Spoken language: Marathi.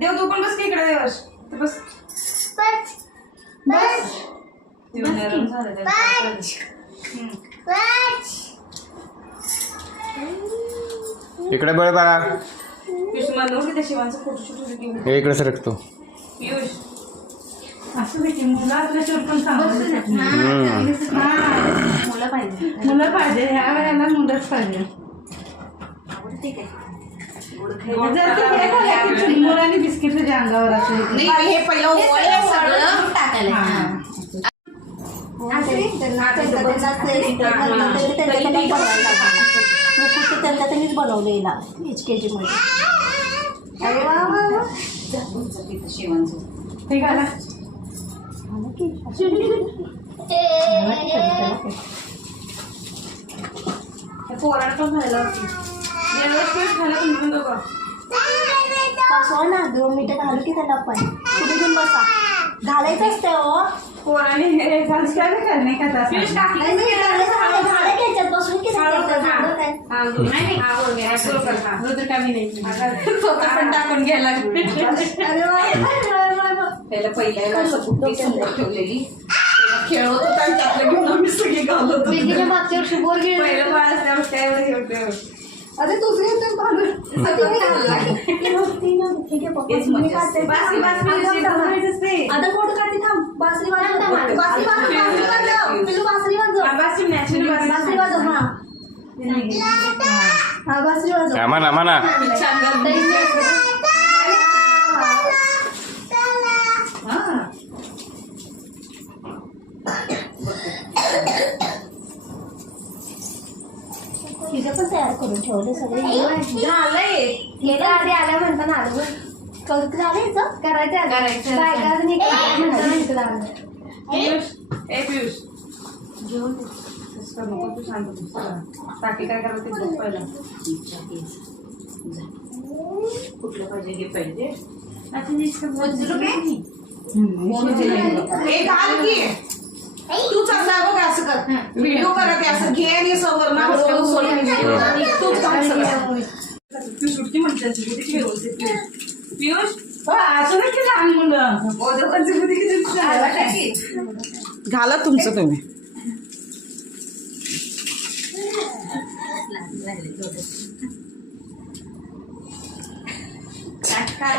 देव तू पण बस की इकडे देवस बस बस बस इकडे बळ बाळा. पियुष मला की त्या शिवांचा फोटो शूट घेऊन हे इकडे सरकतो. पियुष असं देखील मुलं असल्याशिवाय पण सांभाळतात. मुलं पाहिजे मुलं पाहिजे ह्या वेळेला मुलंच पाहिजे. ठीक आहे जर ते हे खाल्लं की चिरमुऱ्याने बिस्किट तुझ्या अंगावर असेल नाही हे पहिलं ओळे सगळं टाकायला त्यांनीच बनवलेला HKG मध्ये. अरे वा वा वा हे घाला पोराला पण खायला बसवा ना 2 मिनिटं घालू की त्याला पण तुम्ही घेऊन बसा. घालायचं असते हो पोराने हे करणे का घ्यायच्यात बसून की पण टाकून घ्यायला ठेवलेली खेळत होता आणि त्यातलं घेऊन आम्ही सगळी घालत मागच्या वर्षी बोर गेले पहिलं बाळ असल्यावर अरे तुझे आता फोटो काढते थांब. बासरी वाजव बासरी वाजव हा बासरी वाजव. म्हणा म्हणा. तिथे पण तयार करून ठेवले सगळे. झालंय गेलं आधी आल्या म्हणताना आलं करायचं पियुष ए पियुष घेऊन नको तू शांत टाकी काय करायचं ते बघ पहिला. कुठलं पाहिजे हे पाहिजे तूच असा बघ असं कर व्हिडिओ करत असं घे आणि समोर ना सुटकी म्हणते पियुष असं नाही की लहान मुलं घाला तुमचं तुम्ही काय